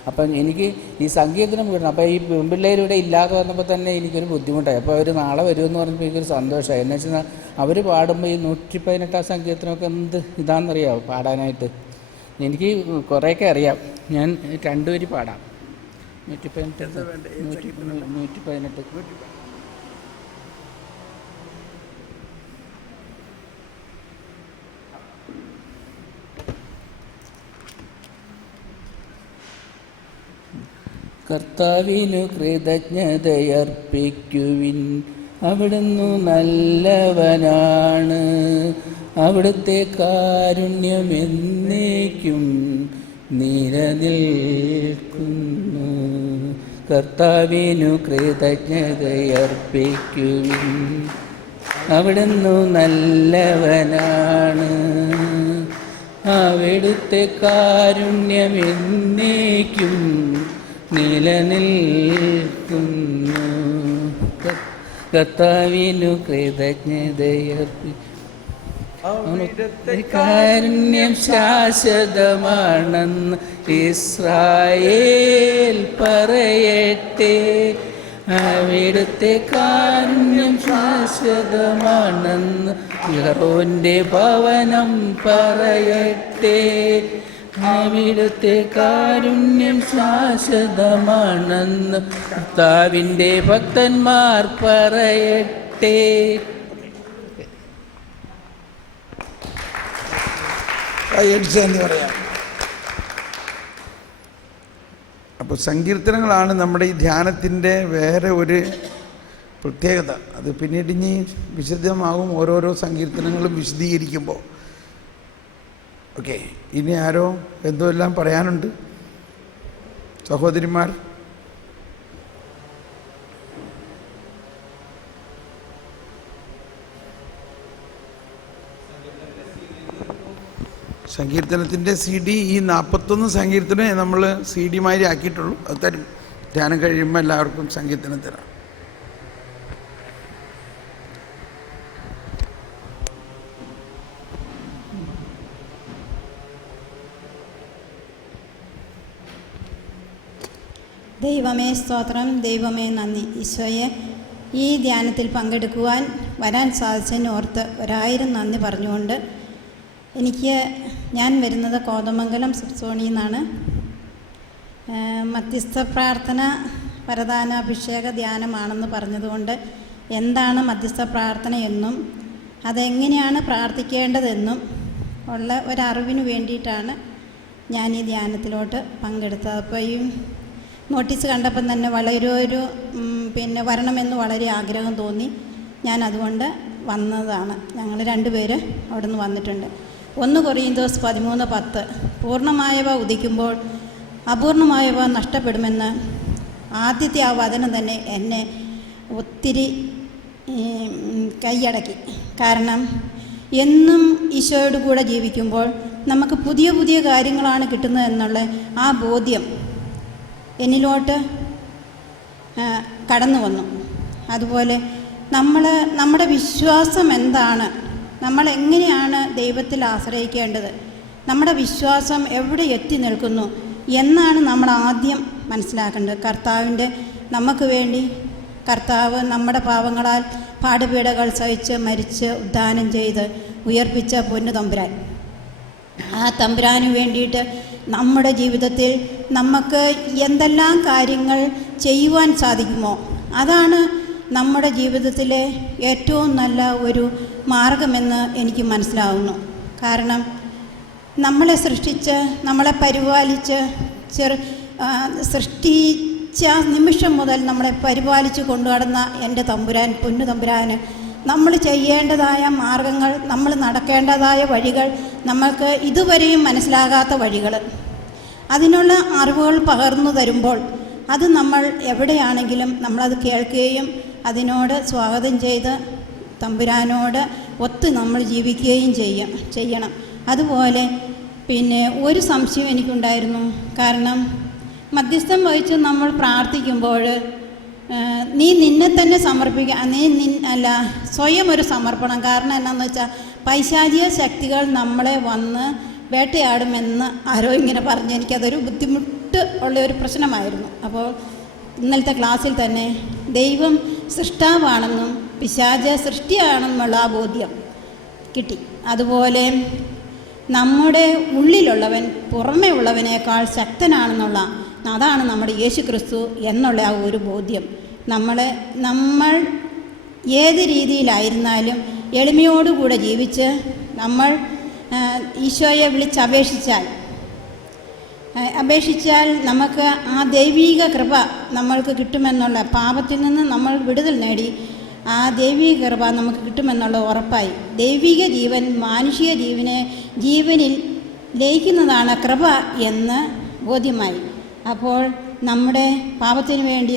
അപ്പം എനിക്ക് ഈ സങ്കീർത്തനം കിട്ടണം. അപ്പോൾ ഈ പെൺപിള്ളേരിവിടെ ഇല്ലാതെ വന്നപ്പോൾ തന്നെ എനിക്കൊരു ബുദ്ധിമുട്ടായി. അപ്പോൾ അവർ നാളെ വരുമെന്ന് പറഞ്ഞപ്പോൾ എനിക്കൊരു സന്തോഷമായി. എന്ന് വെച്ചാൽ അവർ പാടുമ്പോൾ ഈ 118 സങ്കീർത്തനമൊക്കെ എന്ത് ഇതാണെന്നറിയാമോ പാടാനായിട്ട്? എനിക്ക് കുറേയൊക്കെ അറിയാം. ഞാൻ 2 വരി പാടാം. 118. കർത്താവിനു കൃതജ്ഞതയർപ്പിക്കുവിൻ, അവിടുന്ന് നല്ലവനാണ്, അവിടുത്തെ കാരുണ്യം എന്നേക്കും നിലനിൽക്കുന്നു. കർത്താവിനു കൃതജ്ഞതയർപ്പിക്കുവിൻ, അവിടുന്ന് നല്ലവനാണ്, അവിടുത്തെ കാരുണ്യം എന്നേക്കും നിലനിൽക്കുന്നു. കർത്താവിനു കൃതജ്ഞതയർപ്പിക്കും, കാരുണ്യം ശാശ്വതമാണെന്ന് ഇസ്രായേൽ പറയട്ടെ, അവിടുത്തെ കാരുണ്യം ശാശ്വതമാണെന്ന് യഹോവന്റെ ഭവനം പറയട്ടെ. അവിടുത്തെ കാരുണ്യം ശാശ്വതമാണെന്ന് കർത്താവിൻ്റെ ഭക്തന്മാർ പറയട്ടെ. എന്ന് പറയാം. അപ്പോൾ സങ്കീർത്തനങ്ങളാണ് നമ്മുടെ ഈ ധ്യാനത്തിൻ്റെ വേറെ ഒരു പ്രത്യേകത. അത് പിന്നീട് ഇനി വിശദമാകും ഓരോരോ സങ്കീർത്തനങ്ങളും വിശദീകരിക്കുമ്പോൾ. ഓക്കെ, ഇനി ആരോ എന്തോ എല്ലാം പറയാനുണ്ട് സഹോദരിമാർ? സങ്കീർത്തനത്തിൻ്റെ CD ഈ 41 സങ്കീർത്തനം നമ്മൾ CD മാതിരി ആക്കിയിട്ടുള്ളൂ. അത് തരും. ധ്യാനം കഴിയുമ്പോൾ എല്ലാവർക്കും സങ്കീർത്തനം തരാം. ദൈവമേ സ്തോത്രം, ദൈവമേ നന്ദി. ഈശോയെ, ഈ ധ്യാനത്തിൽ പങ്കെടുക്കുവാൻ വരാൻ സാധിച്ചതിന് ഓർത്ത് 1000 നന്ദി പറഞ്ഞുകൊണ്ട് ഞാൻ വരുന്നത് കോതമംഗലം സുബ്സോണിയിൽ നിന്നാണ്. മധ്യസ്ഥ പ്രാർത്ഥന വരദാനാഭിഷേക ധ്യാനമാണെന്ന് പറഞ്ഞതുകൊണ്ട് എന്താണ് മധ്യസ്ഥ പ്രാർത്ഥന എന്നും അതെങ്ങനെയാണ് പ്രാർത്ഥിക്കേണ്ടതെന്നും ഉള്ള ഒരറിവിന് വേണ്ടിയിട്ടാണ് ഞാൻ ഈ ധ്യാനത്തിലോട്ട് പങ്കെടുത്തത്. അപ്പോൾ ഈ നോട്ടീസ് കണ്ടപ്പം തന്നെ പിന്നെ വരണമെന്ന് വളരെ ആഗ്രഹം തോന്നി. ഞാൻ അതുകൊണ്ട് വന്നതാണ്. ഞങ്ങൾ 2 പേര് അവിടെ നിന്ന് വന്നിട്ടുണ്ട്. 1 കൊറിന്തോസ് 13:10 പൂർണ്ണമായവ ഉദിക്കുമ്പോൾ അപൂർണമായവ നഷ്ടപ്പെടുമെന്ന് ആദ്യത്തെ ആ വചനം തന്നെ എന്നെ ഒത്തിരി കൈയടക്കി. കാരണം എന്നും ഈശോയോട് കൂടെ ജീവിക്കുമ്പോൾ നമുക്ക് പുതിയ പുതിയ കാര്യങ്ങളാണ് കിട്ടുന്നത് എന്നുള്ള ആ ബോധ്യം എന്നിലോട്ട് കടന്നു വന്നു. അതുപോലെ നമ്മുടെ വിശ്വാസം എന്താണ്, നമ്മൾ എങ്ങനെയാണ് ദൈവത്തിൽ ആശ്രയിക്കേണ്ടത്, നമ്മുടെ വിശ്വാസം എവിടെ എത്തി നിൽക്കുന്നു എന്നാണ് നമ്മൾ ആദ്യം മനസ്സിലാക്കേണ്ടത്. നമുക്ക് വേണ്ടി കർത്താവ് നമ്മുടെ പാവങ്ങളാൽ പാടുപീഡകൾ സഹിച്ച് മരിച്ച് ഉദ്ധാനം ചെയ്ത് ഉയർപ്പിച്ച പൊന്നു തമ്പുരാൻ, ആ തമ്പുരാന് വേണ്ടിയിട്ട് നമ്മുടെ ജീവിതത്തിൽ നമുക്ക് എന്തെല്ലാം കാര്യങ്ങൾ ചെയ്യുവാൻ സാധിക്കുമോ അതാണ് നമ്മുടെ ജീവിതത്തിലെ ഏറ്റവും നല്ല ഒരു മാർഗമെന്ന് എനിക്ക് മനസ്സിലാവുന്നു. കാരണം നമ്മളെ സൃഷ്ടിച്ച് നമ്മളെ പരിപാലിച്ച് സൃഷ്ടിച്ച നിമിഷം മുതൽ നമ്മളെ പരിപാലിച്ച് കൊണ്ടുനടന്ന എൻ്റെ തമ്പുരാൻ, പൊന്നു തമ്പുരാന് നമ്മൾ ചെയ്യേണ്ടതായ മാർഗങ്ങൾ, നമ്മൾ നടക്കേണ്ടതായ വഴികൾ, നമ്മൾക്ക് ഇതുവരെയും മനസ്സിലാകാത്ത വഴികൾ, അതിനുള്ള അറിവുകൾ പകർന്നു തരുമ്പോൾ അത് നമ്മൾ എവിടെയാണെങ്കിലും നമ്മളത് കേൾക്കുകയും അതിനോട് സ്വാഗതം ചെയ്ത് തമ്പുരാനോട് ഒത്ത് നമ്മൾ ജീവിക്കുകയും ചെയ്യണം. അതുപോലെ പിന്നെ ഒരു സംശയം എനിക്കുണ്ടായിരുന്നു. കാരണം മധ്യസ്ഥം വഹിച്ച് നമ്മൾ പ്രാർത്ഥിക്കുമ്പോൾ നീ നിന്നെ തന്നെ സമർപ്പിക്കുക, സ്വയം ഒരു സമർപ്പണം. കാരണം എന്നാന്ന് വെച്ചാൽ പൈശാചിക ശക്തികൾ നമ്മളെ വന്ന് വേട്ടയാടുമെന്ന് ആരോ ഇങ്ങനെ പറഞ്ഞ് എനിക്കതൊരു ബുദ്ധിമുട്ട് ഉള്ള ഒരു പ്രശ്നമായിരുന്നു. അപ്പോൾ ഇന്നലത്തെ ക്ലാസ്സിൽ തന്നെ ദൈവം സൃഷ്ടാവാണെന്നും പിശാച സൃഷ്ടിയാണെന്നുള്ള ആ ബോധ്യം കിട്ടി. അതുപോലെ നമ്മുടെ ഉള്ളിലുള്ളവൻ പുറമേ ഉള്ളവനേക്കാൾ ശക്തനാണെന്നുള്ള, അതാണ് നമ്മുടെ യേശു ക്രിസ്തു എന്നുള്ള ആ ഒരു ബോധ്യം. നമ്മൾ ഏത് രീതിയിലായിരുന്നാലും എളിമയോടുകൂടെ ജീവിച്ച് നമ്മൾ ഈശോയെ അപേക്ഷിച്ചാൽ നമുക്ക് ആ ദൈവീക കൃപ നമ്മൾക്ക് കിട്ടുമെന്നുള്ള, പാപത്തിൽ നിന്ന് നമ്മൾ വിടുതൽ നേടി ആ ദൈവീക കൃപ നമുക്ക് കിട്ടുമെന്നുള്ള ഉറപ്പായി. ദൈവിക ജീവൻ മാനുഷിക ജീവനിൽ ലയിക്കുന്നതാണ് കൃപ എന്ന് ബോധ്യമായി. അപ്പോൾ നമ്മുടെ പാപത്തിന് വേണ്ടി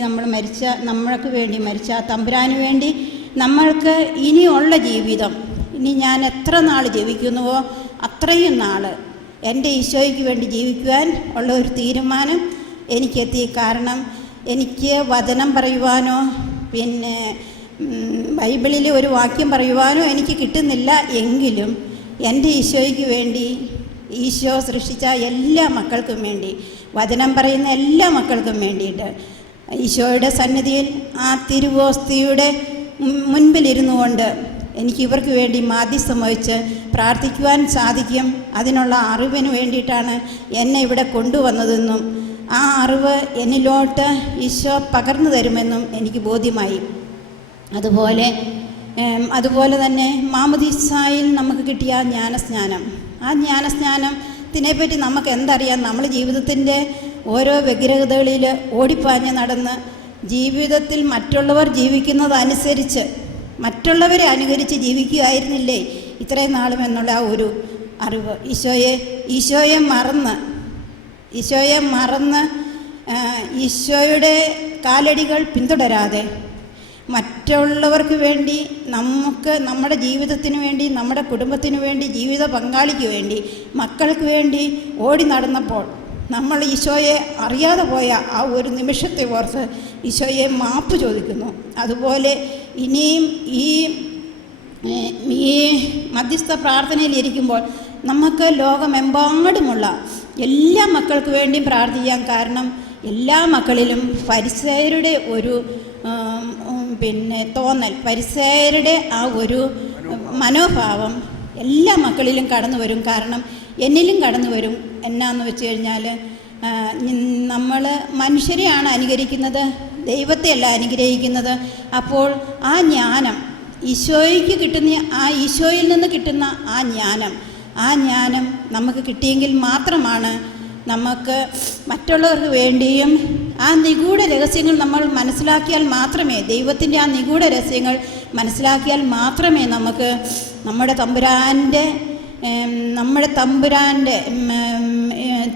നമ്മൾക്ക് വേണ്ടി മരിച്ച തമ്പുരാന് വേണ്ടി നമ്മൾക്ക് ഇനിയുള്ള ജീവിതം, ഇനി ഞാൻ എത്ര നാൾ ജീവിക്കുന്നുവോ അത്രയും നാൾ എൻ്റെ ഈശോയ്ക്ക് വേണ്ടി ജീവിക്കുവാൻ ഉള്ള ഒരു തീരുമാനം എനിക്കെത്തി. കാരണം എനിക്ക് വചനം പറയുവാനോ പിന്നെ ബൈബിളിൽ ഒരു വാക്യം പറയുവാനോ എനിക്ക് കിട്ടുന്നില്ല. എങ്കിലും എൻ്റെ ഈശോയ്ക്ക് വേണ്ടി, ഈശോ സൃഷ്ടിച്ച എല്ലാ മക്കൾക്കും വേണ്ടി, വചനം പറയുന്ന എല്ലാ മക്കൾക്കും വേണ്ടിയിട്ട് ഈശോയുടെ സന്നിധിയിൽ ആ തിരുവോസ്തിയുടെ മുൻപിലിരുന്നു കൊണ്ട് എനിക്ക് ഇവർക്ക് വേണ്ടി മാധ്യസ്ഥം വഹിച്ച് പ്രാർത്ഥിക്കുവാൻ സാധിക്കും. അതിനുള്ള അറിവിന് വേണ്ടിയിട്ടാണ് എന്നെ ഇവിടെ കൊണ്ടുവന്നതെന്നും ആ അറിവ് എന്നിലോട്ട് ഈശോ പകർന്നു തരുമെന്നും എനിക്ക് ബോധ്യമായി. അതുപോലെ തന്നെ മാമോദീസായിൽ നമുക്ക് കിട്ടിയ ജ്ഞാനസ്നാനം, ആ ജ്ഞാനസ്നാനത്തിനെപ്പറ്റി നമുക്ക് എന്തറിയാം? നമ്മൾ ജീവിതത്തിൻ്റെ ഓരോ വ്യഗ്രതകളിൽ ഓടിപ്പാഞ്ഞ് നടന്ന് ജീവിതത്തിൽ മറ്റുള്ളവർ ജീവിക്കുന്നതനുസരിച്ച് മറ്റുള്ളവരെ അനുകരിച്ച് ജീവിക്കുകയായിരുന്നില്ലേ ഇത്രയും നാളും എന്നുള്ള ആ ഒരു അറിവ്. ഈശോയെ മറന്ന് ഈശോയുടെ കാലടികൾ പിന്തുടരാതെ മറ്റുള്ളവർക്ക് വേണ്ടി, നമുക്ക് നമ്മുടെ ജീവിതത്തിന് വേണ്ടി, നമ്മുടെ കുടുംബത്തിന് വേണ്ടി, ജീവിത പങ്കാളിക്ക് വേണ്ടി, മക്കൾക്ക് വേണ്ടി ഓടി നടന്നപ്പോൾ നമ്മൾ ഈശോയെ അറിയാതെ പോയ ആ ഒരു നിമിഷത്തെ ഓർത്ത് ഈശോയെ മാപ്പ് ചോദിക്കുന്നു. അതുപോലെ ഇനിയും ഈ മധ്യസ്ഥ പ്രാർത്ഥനയിലിരിക്കുമ്പോൾ നമുക്ക് ലോകമെമ്പാടുമുള്ള എല്ലാ മക്കൾക്ക് വേണ്ടിയും പ്രാർത്ഥിക്കാം. കാരണം എല്ലാ മക്കളിലും ഫരിസയരുടെ ഒരു തോന്നൽ, ഫരിസയരുടെ ആ ഒരു മനോഭാവം എല്ലാ മക്കളിലും കടന്നു വരും. കാരണം എന്നിലും കടന്നു വരും. എന്നാന്ന് വെച്ച് കഴിഞ്ഞാൽ നമ്മൾ മനുഷ്യരെയാണ് അനുകരിക്കുന്നത്, ദൈവത്തെയല്ല അനുഗ്രഹിക്കുന്നത്. അപ്പോൾ ആ ജ്ഞാനം ഈശോയ്ക്ക് കിട്ടുന്ന, ആ ഈശോയിൽ നിന്ന് കിട്ടുന്ന ആ ജ്ഞാനം നമുക്ക് കിട്ടിയെങ്കിൽ മാത്രമാണ് നമുക്ക് മറ്റുള്ളവർക്ക് വേണ്ടിയും ആ നിഗൂഢ രഹസ്യങ്ങൾ നമ്മൾ മനസ്സിലാക്കിയാൽ മാത്രമേ, ദൈവത്തിൻ്റെ ആ നിഗൂഢ രഹസ്യങ്ങൾ മനസ്സിലാക്കിയാൽ മാത്രമേ നമുക്ക് നമ്മുടെ തമ്പുരാൻ്റെ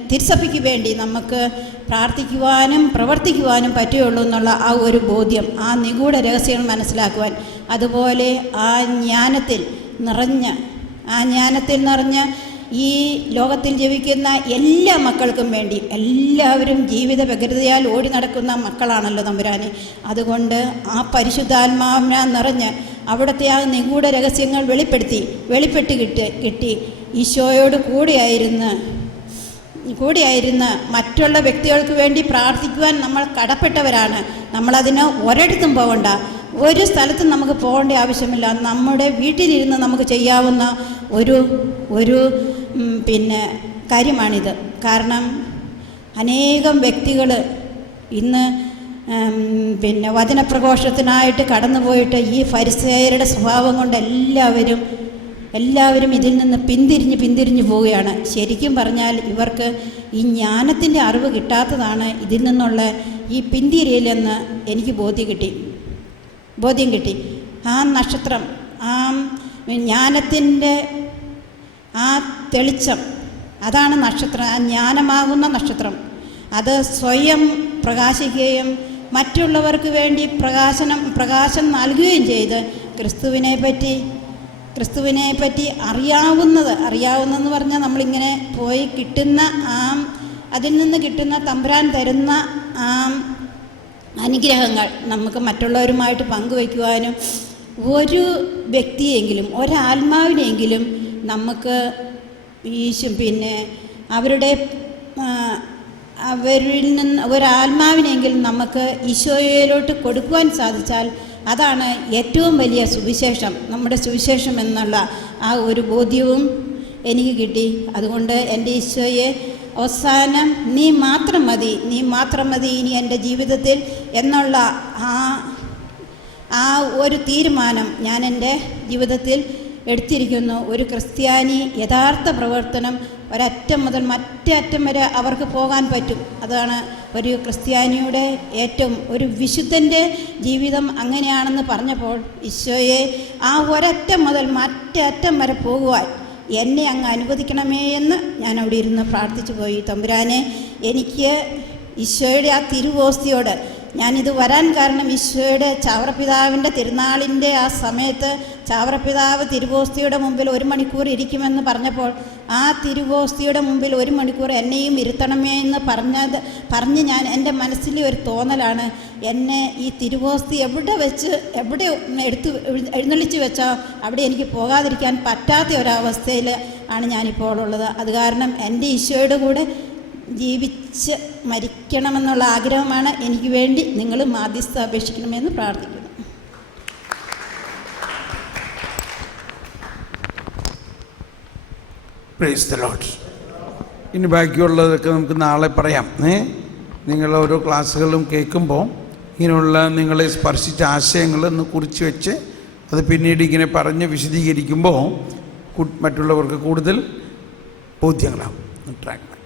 തിരുസഭയ്ക്ക് വേണ്ടി നമുക്ക് പ്രാർത്ഥിക്കുവാനും പ്രവർത്തിക്കുവാനും പറ്റുകയുള്ളൂ എന്നുള്ള ആ ഒരു ബോധ്യം, ആ നിഗൂഢ രഹസ്യങ്ങൾ മനസ്സിലാക്കുവാൻ. അതുപോലെ ആ ജ്ഞാനത്തിൽ നിറഞ്ഞ് ഈ ലോകത്തിൽ ജീവിക്കുന്ന എല്ലാ മക്കൾക്കും വേണ്ടി, എല്ലാവരും ജീവിത വ്യഗ്രതയാൽ ഓടി നടക്കുന്ന മക്കളാണല്ലോ തമ്പുരാനെ. അതുകൊണ്ട് ആ പരിശുദ്ധാത്മാവിനെ നിറഞ്ഞ് അവിടുത്തെ ആ നിഗൂഢ രഹസ്യങ്ങൾ വെളിപ്പെട്ട് കിട്ടി ഈശോയോട് കൂടിയായിരുന്ന് മറ്റുള്ള വ്യക്തികൾക്ക് വേണ്ടി പ്രാർത്ഥിക്കുവാൻ നമ്മൾ കടപ്പെട്ടവരാണ്. നമ്മളതിന് ഒരിടത്തും പോകണ്ട, ഒരു സ്ഥലത്തും നമുക്ക് പോകേണ്ട ആവശ്യമില്ല. നമ്മുടെ വീട്ടിലിരുന്ന് നമുക്ക് ചെയ്യാവുന്ന ഒരു കാര്യമാണിത്. കാരണം അനേകം വ്യക്തികൾ ഇന്ന് വചനപ്രഘോഷത്തിനായിട്ട് കടന്നുപോയിട്ട് ഈ ഫരിസേയരുടെ സ്വഭാവം കൊണ്ട് എല്ലാവരും ഇതിൽ നിന്ന് പിന്തിരിഞ്ഞ് പോവുകയാണ്. ശരിക്കും പറഞ്ഞാൽ ഇവർക്ക് ഈ ജ്ഞാനത്തിൻ്റെ അറിവ് കിട്ടാത്തതാണ് ഇതിൽ നിന്നുള്ള ഈ പിന്തിരിയലെന്ന് എനിക്ക് ബോധ്യം കിട്ടി. ആ നക്ഷത്രം, ആ ജ്ഞാനത്തിൻ്റെ ആ തെളിച്ചം, അതാണ് നക്ഷത്രം, ആ ജ്ഞാനമാകുന്ന നക്ഷത്രം. അത് സ്വയം പ്രകാശിക്കുകയും മറ്റുള്ളവർക്ക് വേണ്ടി പ്രകാശം നൽകുകയും ചെയ്ത് ക്രിസ്തുവിനെ പറ്റി അറിയാവുന്നെന്ന് പറഞ്ഞാൽ നമ്മളിങ്ങനെ പോയി കിട്ടുന്ന അതിൽ നിന്ന് കിട്ടുന്ന തമ്പുരാൻ തരുന്ന അനുഗ്രഹങ്ങൾ നമുക്ക് മറ്റുള്ളവരുമായിട്ട് പങ്കുവയ്ക്കുവാനും ഒരു വ്യക്തിയെങ്കിലും ഒരാത്മാവിനെങ്കിലും നമുക്ക് അവരിൽ നിന്ന് ഒരാത്മാവിനെങ്കിലും നമുക്ക് ഈശോയിലോട്ട് കൊടുക്കുവാൻ സാധിച്ചാൽ അതാണ് ഏറ്റവും വലിയ സുവിശേഷം, നമ്മുടെ സുവിശേഷം എന്നുള്ള ആ ഒരു ബോധ്യവും എനിക്ക് കിട്ടി. അതുകൊണ്ട് എൻ്റെ ഈശോയെ അവസാനം നീ മാത്രം മതി ഇനി എൻ്റെ ജീവിതത്തിൽ എന്നുള്ള ആ ഒരു തീരുമാനം ഞാൻ എൻ്റെ ജീവിതത്തിൽ എടുത്തിരിക്കുന്നു. ഒരു ക്രിസ്ത്യാനി യഥാർത്ഥ പ്രവർത്തനം ഒരറ്റം മുതൽ മറ്റേ അറ്റം വരെ അവർക്ക് പോകാൻ പറ്റും. അതാണ് ഒരു ക്രിസ്ത്യാനിയുടെ ഒരു വിശുദ്ധൻ്റെ ജീവിതം അങ്ങനെയാണെന്ന് പറഞ്ഞപ്പോൾ ഈശോയെ ആ ഒരറ്റം മുതൽ മറ്റേ അറ്റം വരെ പോകുവാൻ എന്നെ അങ്ങ് അനുവദിക്കണമേ എന്ന് ഞാൻ അവിടെ ഇരുന്ന് പ്രാർത്ഥിച്ചു പോയി. തമ്പുരാനെ, എനിക്ക് ഈശോയുടെ ആ തിരുവോസ്തിയോട് ഞാനിത് വരാൻ കാരണം ഈശോയുടെ ചാവറപ്പിതാവിൻ്റെ തിരുനാളിൻ്റെ ആ സമയത്ത് ചാവറപ്പിതാവ് തിരുവോസ്തിയുടെ മുമ്പിൽ 1 മണിക്കൂർ ഇരിക്കുമെന്ന് പറഞ്ഞപ്പോൾ ആ തിരുവോസ്തിയുടെ മുമ്പിൽ 1 മണിക്കൂർ എന്നെയും ഇരുത്തണമേ എന്ന് പറഞ്ഞ് ഞാൻ എൻ്റെ മനസ്സിലെ ഒരു തോന്നലാണ്, എന്നെ ഈ തിരുവോസ്തി എവിടെ എഴുന്നള്ളിച്ച് വെച്ചോ അവിടെ എനിക്ക് പോകാതിരിക്കാൻ പറ്റാത്ത ഒരവസ്ഥയിൽ ആണ് ഞാനിപ്പോൾ ഉള്ളത്. അത് കാരണം എൻ്റെ ഈശോയുടെ കൂടെ ജീവിച്ച് മരിക്കണമെന്നുള്ള ആഗ്രഹമാണ് എനിക്ക് വേണ്ടി നിങ്ങൾ മാധ്യസ്ഥ അപേക്ഷിക്കണമെന്ന് പ്രാർത്ഥിക്കുന്നു. Praise the Lord. ഇനി ബാക്കിയുള്ളതൊക്കെ നമുക്ക് നാളെ പറയാം. നിങ്ങൾ ഓരോ ക്ലാസ്സുകളും കേൾക്കുമ്പോൾ ഇങ്ങനെയുള്ള നിങ്ങളെ സ്പർശിച്ച ആശയങ്ങൾ ഒന്ന് കുറിച്ച് വെച്ച് അത് പിന്നീട് ഇങ്ങനെ പറഞ്ഞ് വിശദീകരിക്കുമ്പോൾ മറ്റുള്ളവർക്ക് കൂടുതൽ ബോധ്യങ്ങളാവും. ട്രാക്ക്